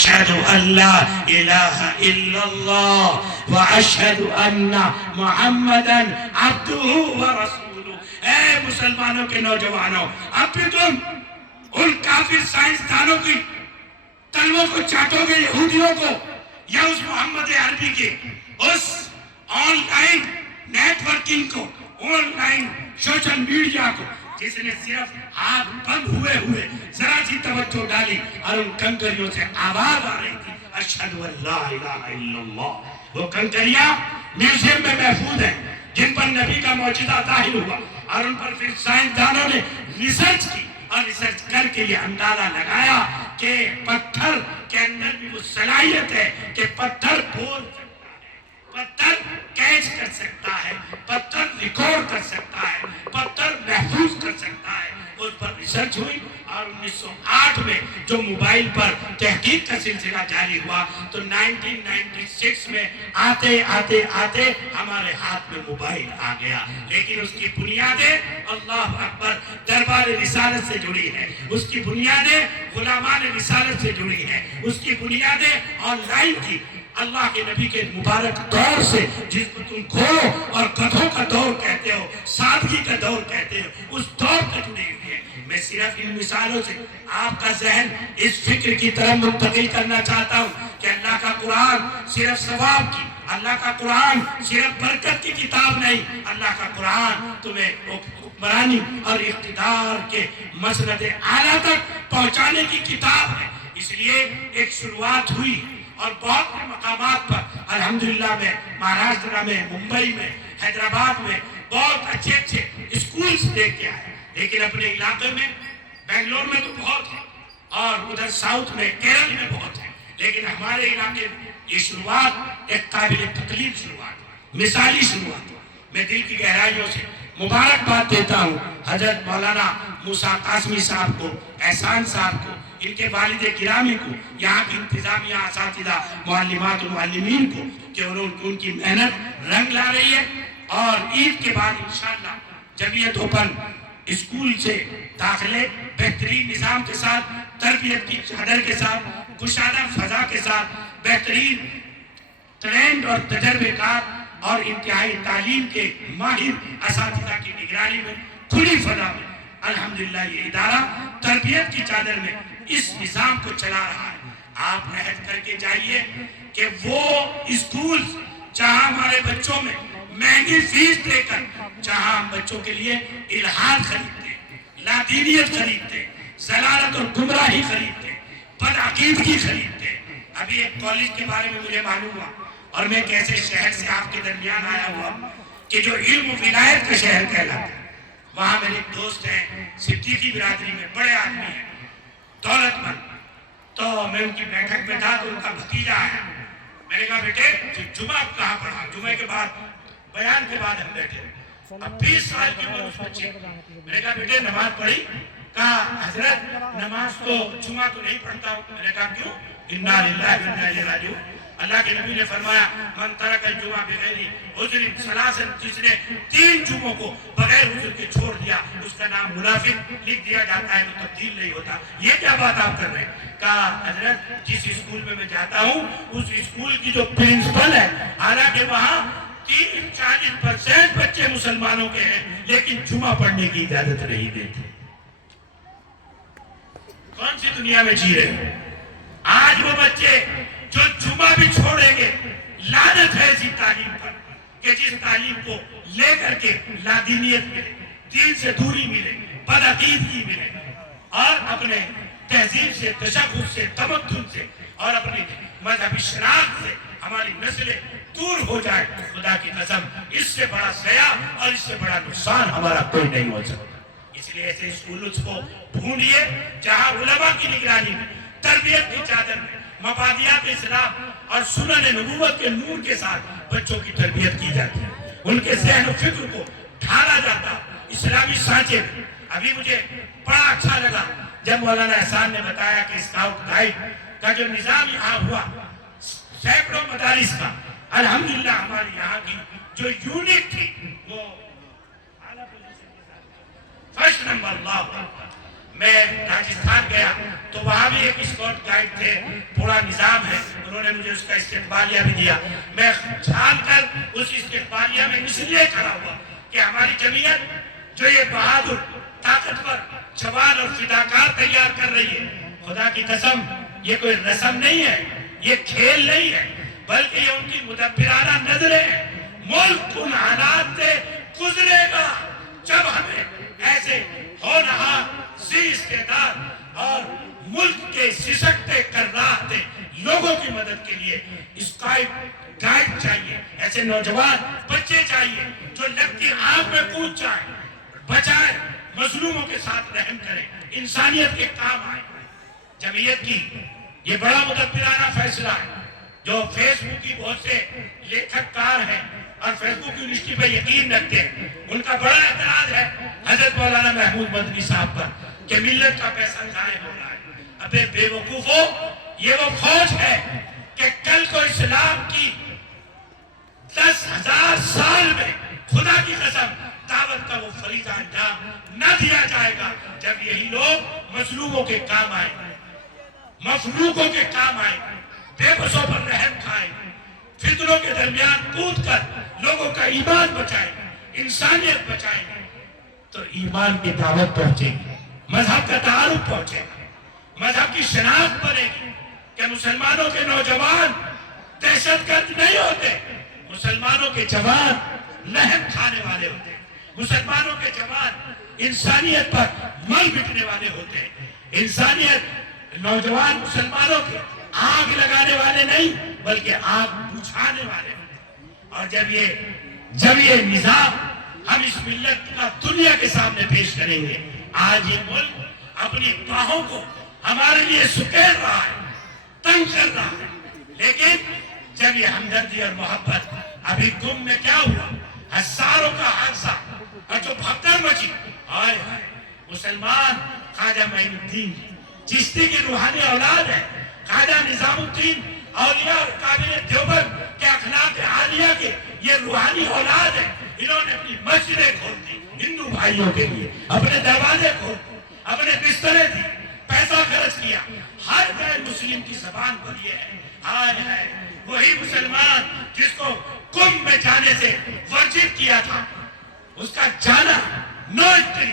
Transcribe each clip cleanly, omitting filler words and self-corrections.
اشہد ان لا الہ الا اللہ واشہد ان محمدا عبدہ ورسولہ۔ اے مسلمانوں کے نوجوانوں، اب بھی تم ان کافر سائنسدانوں کی تلووں کو چاٹو گے، یہودیوں کو، یا اس محمد عربی کے اس آن لائن نیٹ ورکنگ کو، آن لائن سوشل میڈیا کو، جس نے صرف ہاتھ بند ہوئے ذرا سی توجہ ڈالی اور ان کنکریوں سے آواز آ رہی تھی اشہد ان لا الہ الا اللہ۔ وہ کنکریاں میوزیم میں محفوظ ہیں جن پر نبی کا معجزہ ظاہر ہوا، اور ان پر پھر سائنسدانوں نے ریسرچ کی، اور ریسرچ کر کے یہ اندازہ لگایا کہ پتھر کے اندر بھی وہ صلاحیت ہے کہ پتھر بول سکتا ہے، پتھر کیچ کر سکتا ہے، پتھر ریکارڈ کر سکتا ہے، پتھر محفوظ کر سکتا ہے۔ اس پر ریسرچ ہوئی، اور 1908 میں جو موبائل پر تحقیق کا سلسلہ جاری ہوا تو 1996 میں آتے ہمارے ہاتھ میں موبائل آ گیا۔ لیکن اس کی بنیادیں اللہ اکبر دربار رسالت سے جڑی ہیں، اس کی بنیادیں غلامان رسالت سے جڑی ہیں، اس کی بنیادیں آن لائن کی اللہ کے نبی کے مبارک دور سے، جس کو تم کھو اور گدھوں کا دور کہتے ہو، سادگی کا دور کہتے ہو، اس دور سے جڑی ہوئی ہے۔ میں صرف ان مثالوں سے آپ کا ذہن اس فکر کی طرف منتقل کرنا چاہتا ہوں کہ اللہ کا قرآن صرف ثواب کی، اللہ کا قرآن صرف برکت کی کتاب نہیں، اللہ کا قرآن تمہیں حکمرانی اور اقتدار کے مسند اعلیٰ تک پہنچانے کی کتاب ہے۔ اس لیے ایک شروعات ہوئی، اور بہت سے مقامات پر الحمدللہ میں مہاراشٹر میں، ممبئی میں، حیدرآباد میں بہت اچھے اسکولز دیکھ کے آئے، لیکن اپنے علاقے میں بنگلور میں تو بہت ہے، اور ادھر ساؤتھ میں کیرل میں بہت ہے، لیکن ہمارے علاقے میں یہ شروعات ایک قابل تکلیف شروعات، مثالی شروعات۔ میں دل کی گہرائیوں سے مبارکباد دیتا ہوں حضرت مولانا موسیٰ قاسمی صاحب کو، احسان صاحب کو، ان کے والد گرامی کو، یہاں کی انتظامیہ، اساتذہ، معلمات و معلمین کو، کہ ان کی محنت رنگ لا رہی ہے۔ اور عید کے بعد انشاءاللہ جمعیت اوپن اسکول سے داخلے بہترین نظام کے ساتھ، تربیت کی چادر کے ساتھ، کشادہ فضا کے ساتھ، بہترین ٹرینڈ اور تجربے کار اور انتہائی تعلیم کے ماہر اساتذہ کی نگرانی میں، کھلی فضا میں الحمدللہ یہ ادارہ تربیت کی چادر میں اس نظام کو چلا رہا ہے۔ آپ عہد کر کے جائیے کہ وہ اسکول جہاں ہمارے بچوں میں مہنگی فیس دے کر، جہاں ہم بچوں کے لیے الحاد خریدتے، لادینیت خریدتے، ضلالت اور گمراہی خریدتے، بدعقیدگی خریدتے۔ ابھی ایک کالج کے بارے میں مجھے معلوم ہوا، اور میں کیسے شہر سے آپ کے درمیان آیا ہوا کہ جو علم و ولایت کا شہر کہلاتا ہے، وہاں میرے ایک دوست ہیں صدیقی برادری میں، بڑے آدمی ہیں، دولت مند۔ تو میں ان کی بیٹھک میں تھا تو ان کا بھتیجا آیا، میں نے کہا بیٹے جمعہ کہاں پڑھا؟ جمعہ کے بعد بیان کے بعد ہم بیٹھے، اب 20 سال کی عمر اس بچے، میں نے کہا بیٹے نماز پڑھی؟ کہا حضرت نماز تو جمعہ تو نہیں پڑھتا ہوں۔ میں نے کہا کیوں؟ انا للہ و انا الیہ راجعون۔ اللہ کے نبی نے فرمایا من ترک الجمعہ بغیر عذر ثلاثا، جس نے 3 جمعوں کو بغیر عذر کے چھوڑ دیا اس کا نام منافق لکھ دیا جاتا ہے، تو تبدیل نہیں ہوتا۔ یہ کیا بات آپ کر رہے ہیں؟ کہا حضرت جس اسکول میں جاتا ہوں اس اسکول کی جو پرنسپل ہے، حالانکہ وہاں 30-40% بچے مسلمانوں کے ہیں، لیکن جمعہ پڑھنے کی اجازت نہیں دیتے۔ کون سی دنیا میں جی رہے ہیں؟ آج وہ بچے جو جمعہ بھی چھوڑیں گے، لعنت ہے اسی تعلیم پر کہ جس تعلیم کو لے کر کے لادینیت ملے، دین سے دوری ملے، بدعقیدگی ملے، اور اپنے تہذیب سے، تشخص سے، تمدن سے اور اپنی مذہبی شناخت سے ہماری نسلیں دور ہو جائے، خدا کی قسم اس سے بڑا ضیاع اور اس سے بڑا نقصان ہمارا کوئی نہیں ہو سکتا۔ اس لیے ایسے اسکولوں کو ڈھونڈیے جہاں علماء کی نگرانی میں، تربیت کی چادر میں، مبادیات اسلام اور سنن نبوت کے نور کے ساتھ بچوں کی تربیت کی جاتی ہے، ان کے ذہن و فکر کو ڈھالا جاتا اسلامی سانچے میں۔ ابھی مجھے بڑا اچھا لگا جب مولانا احسان نے بتایا کہ اسکاؤٹ گائیڈ کا جو نظام یہاں ہوا، سینکڑوں مدارس کا، الحمدللہ ہمارے یہاں کی جو یونٹ تھی وہ فرسٹ نمبر۔ اللہ میں راجستھان گیا تو وہاں بھی ایک اسکاٹ گائیڈ تھے، پورا نظام ہے، انہوں نے مجھے اس کا استقبالیہ بھی دیا. میں چھان کر اس استقبالیہ میں اس لیے کھڑا ہوا کہ ہماری جمعیت جو یہ بہادر، طاقتور، جوان اور فداکار تیار کر رہی ہے، خدا کی قسم یہ کوئی رسم نہیں ہے، یہ کھیل نہیں ہے، بلکہ یہ ان کی مدبرانہ نظریں ہیں. ملک ان حالات سے گزرے گا جب ہمیں ایسے ہونہار، ذی استعداد اور ملک کے سسکتے کرراہتے لوگوں کی مدد کے لیے اسکاؤٹ گائیڈ چاہیے، ایسے نوجوان بچے چاہیے جو لگتی آگ میں کود جائیں، بچائیں، مظلوموں کے ساتھ رحم کریں، انسانیت کے کام آئیں. جمعیت کی یہ بڑا مدبرانہ فیصلہ ہے. جو فیس بک کی بہت سے لیکھک کار ہیں اور فیس بک یونیورسٹی پہ یقین رکھتے ہیں، ان کا بڑا اعتراض ہے حضرت مولانا محمود مدنی صاحب پر کہ ملت کا پیسہ ضائع ہو رہا ہے. ابے بے وقوفو، یہ وہ فوج ہے کہ کل کو اسلام کی 10,000 سال میں خدا کی قسم دعوت کا وہ فریضہ انجام نہ دیا جائے گا جب یہی لوگ مظلوموں کے کام آئیں، مفلوکوں کے کام آئیں، بے بسوں پر رحم کھائیں، فتنوں کے درمیان کود کر لوگوں کا ایمان بچائیں، انسانیت بچائیں. تو ایمان کی دعوت پہنچے گی، مذہب کا تعارف پہنچے گا، مذہب کی شناخت بنے گی کہ مسلمانوں کے نوجوان دہشت گرد نہیں ہوتے، مسلمانوں کے جوان رحم کھانے والے ہوتے ہیں، مسلمانوں کے جوان انسانیت پر مر مٹنے والے ہوتے ہیں. انسانیت، نوجوان مسلمانوں کے آگ لگانے والے نہیں بلکہ آگ بجھانے والے ہوتے ہیں. اور جب یہ نظام ہم اس ملت کا دنیا کے سامنے پیش کریں گے، آج یہ ملک اپنی باہوں کو ہمارے لیے سکیڑ رہا ہے، تنگ کر رہا ہے، لیکن جب یہ ہمدردی اور محبت، ابھی گم میں کیا ہوا، ہزاروں کا حادثہ اور جو بھگدڑ مچی، آئے مسلمان خواجہ معین الدین چشتی کی روحانی اولاد ہے، خواجہ نظام الدین اولیاء اور قابل دیوبند کے اخلاق عالیہ کے یہ روحانی اولاد ہے. انہوں نے اپنی مسجدیں کھول دی ہندو بھائیوں کے لیے، اپنے دروازے کھول دی، اپنے بسترے دی، پیسہ خرچ کیا. ہر غیر مسلم کی زبان پر یہ ہے، آج ہے وہی مسلمان جس کو کمبھ میں جانے سے ورجت کیا تھا، اس کا جانا نو انٹری.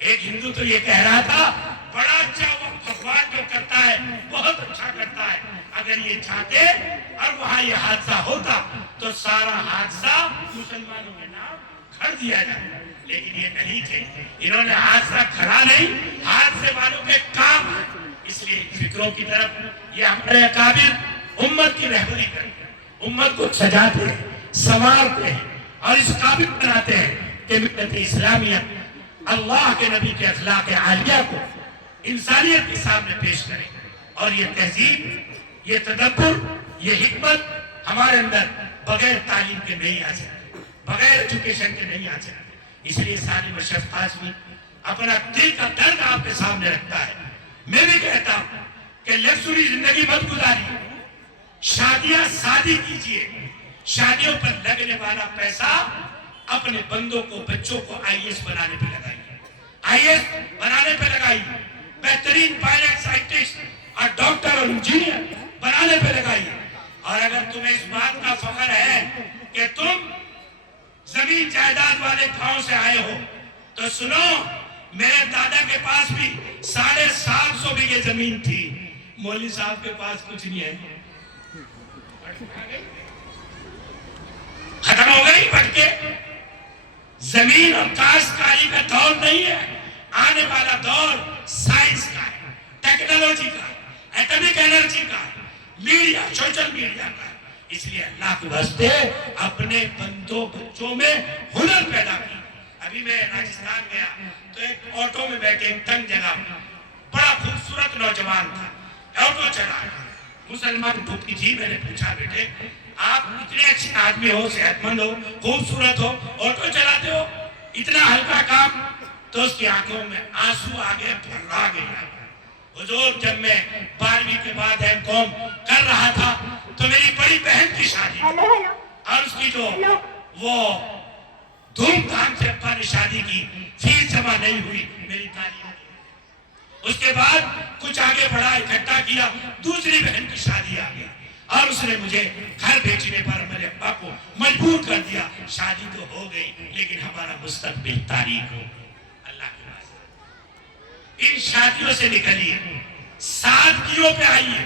ایک ہندو تو یہ کہہ رہا تھا بڑا اچھا وہ بھگوان جو کرتا ہے بہت اچھا کرتا ہے. اگر یہ چاہتے اور وہاں یہ حادثہ ہوتا تو سارا حادثہ مسلمانوں کے نام کھڑ دیا جائے، لیکن یہ نہیں تھے. انہوں نے حادثہ کھڑا نہیں، حادثے والوں کے کام. اس لیے فکروں کی طرف یہ ہمارے اکابر امت کی رہبری کرتے ہیں، امت کو سجاتے ہیں، سنوارتے ہیں اور اس قابل بناتے ہیں کہ ملت اسلامیت اللہ کے نبی کے اخلاق عالیہ کو انسانیت کے سامنے پیش کریں. اور یہ تہذیب، یہ تدبر، یہ حکمت ہمارے اندر بغیر تعلیم کے نہیں آ سکتی، بغیر ایجوکیشن کے نہیں آ سکتی. اس لیے سالم اشرف قاسمی اپنا دل کا درد آپ کے سامنے رکھتا ہے. میں بھی کہتا ہوں کہ لگژری زندگی مت گزاری، شادیاں شادی کیجئے، شادیوں پر لگنے والا پیسہ اپنے بندوں کو، بچوں کو IAS بنانے پہ لگائیے، IAS بنانے پہ لگائیے، بہترین پائلٹ، سائنٹسٹ اور ڈاکٹر اور انجینئر بنانے پہ لگائیے. اور اگر تمہیں اس بات کا فخر ہے کہ تم زمین جائیداد والے گاؤں سے آئے ہو تو سنو، میرے دادا کے پاس بھی 750 بیگھے زمین تھی، مولوی صاحب کے پاس کچھ نہیں ہے، ختم ہو گئی. بٹ کے زمین اور کاشتکاری کا دور نہیں ہے، آنے والا دور سائنس کا ہے، ٹیکنالوجی کا ہے، ایٹمک انرجی کا ہے، میڈیا، سوشل میڈیا کا ہے. اس لیے اللہ کے واسطے اپنے بندوں بچوں میں ہنر پیدا کی. ابھی میں راجستھان گیا تو ایک آٹو میں بیٹھے، ایک تنگ جگہ، بڑا خوبصورت نوجوان تھا، آٹو چلا رہا، مسلمان ٹوپی تھی. میں نے پوچھا بیٹے آپ اتنے اچھے آدمی ہو، صحت مند ہو، خوبصورت ہو، آٹو چلاتے ہو، اتنا ہلکا کام؟ تو اس کی آنکھوں میں آنسو آگے بھرا گیا. حضور جب میں 12ویں کے بعد M.Com کر رہا تھا تو میری بڑی بہن کی شادی اور اس کی جو وہ دھوم دھام سے ابا نے شادی کی، فیس جمع نہیں ہوئی، میری تعلیم اس کے بعد کچھ آگے بڑھا، اکٹھا کیا، دوسری بہن کی شادی آ گئی اور اس نے مجھے گھر بیچنے پر میرے ابا کو مجبور کر دیا. شادی تو ہو گئی لیکن ہمارا مستقبل تاریک ہو. اللہ کے پاس ان شادیوں سے نکلیے، سادگیوں پہ آئیے،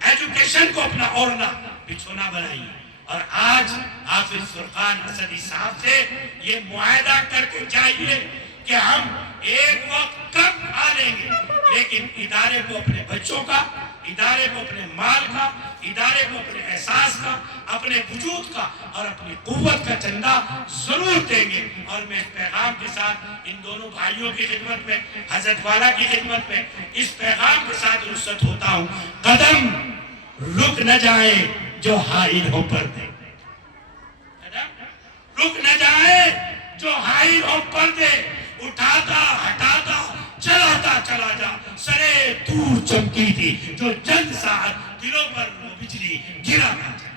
ایجوکیشن کو اپنا اوڑھنا بچھونا بنائیے. اور آج حافظ فرقان اسدی صاحب سے یہ معاہدہ کر کے جائیے کہ ہم ایک وقت کم آ لیں گے لیکن ادارے کو اپنے بچوں کا، ادارے کو اپنے مال کا، ادارے کو اپنے احساس کا، اپنے وجود کا اور اپنی قوت کا چندہ ضرور دیں گے. اور میں اس پیغام کے ساتھ ان دونوں بھائیوں کی خدمت میں، حضرت والا کی خدمت میں اس پیغام کے ساتھ رخصت ہوتا ہوں. قدم رک نہ جائیں جو حائل ہو پردے، قدم رک نہ جائیں جو حائل ہو پردے. اٹھاتا ہٹاتا چلاتا چلا جا، سرے دور چمکی تھی جو چند ساعت دلوں پر وہ بجلی گرا نہ جائے.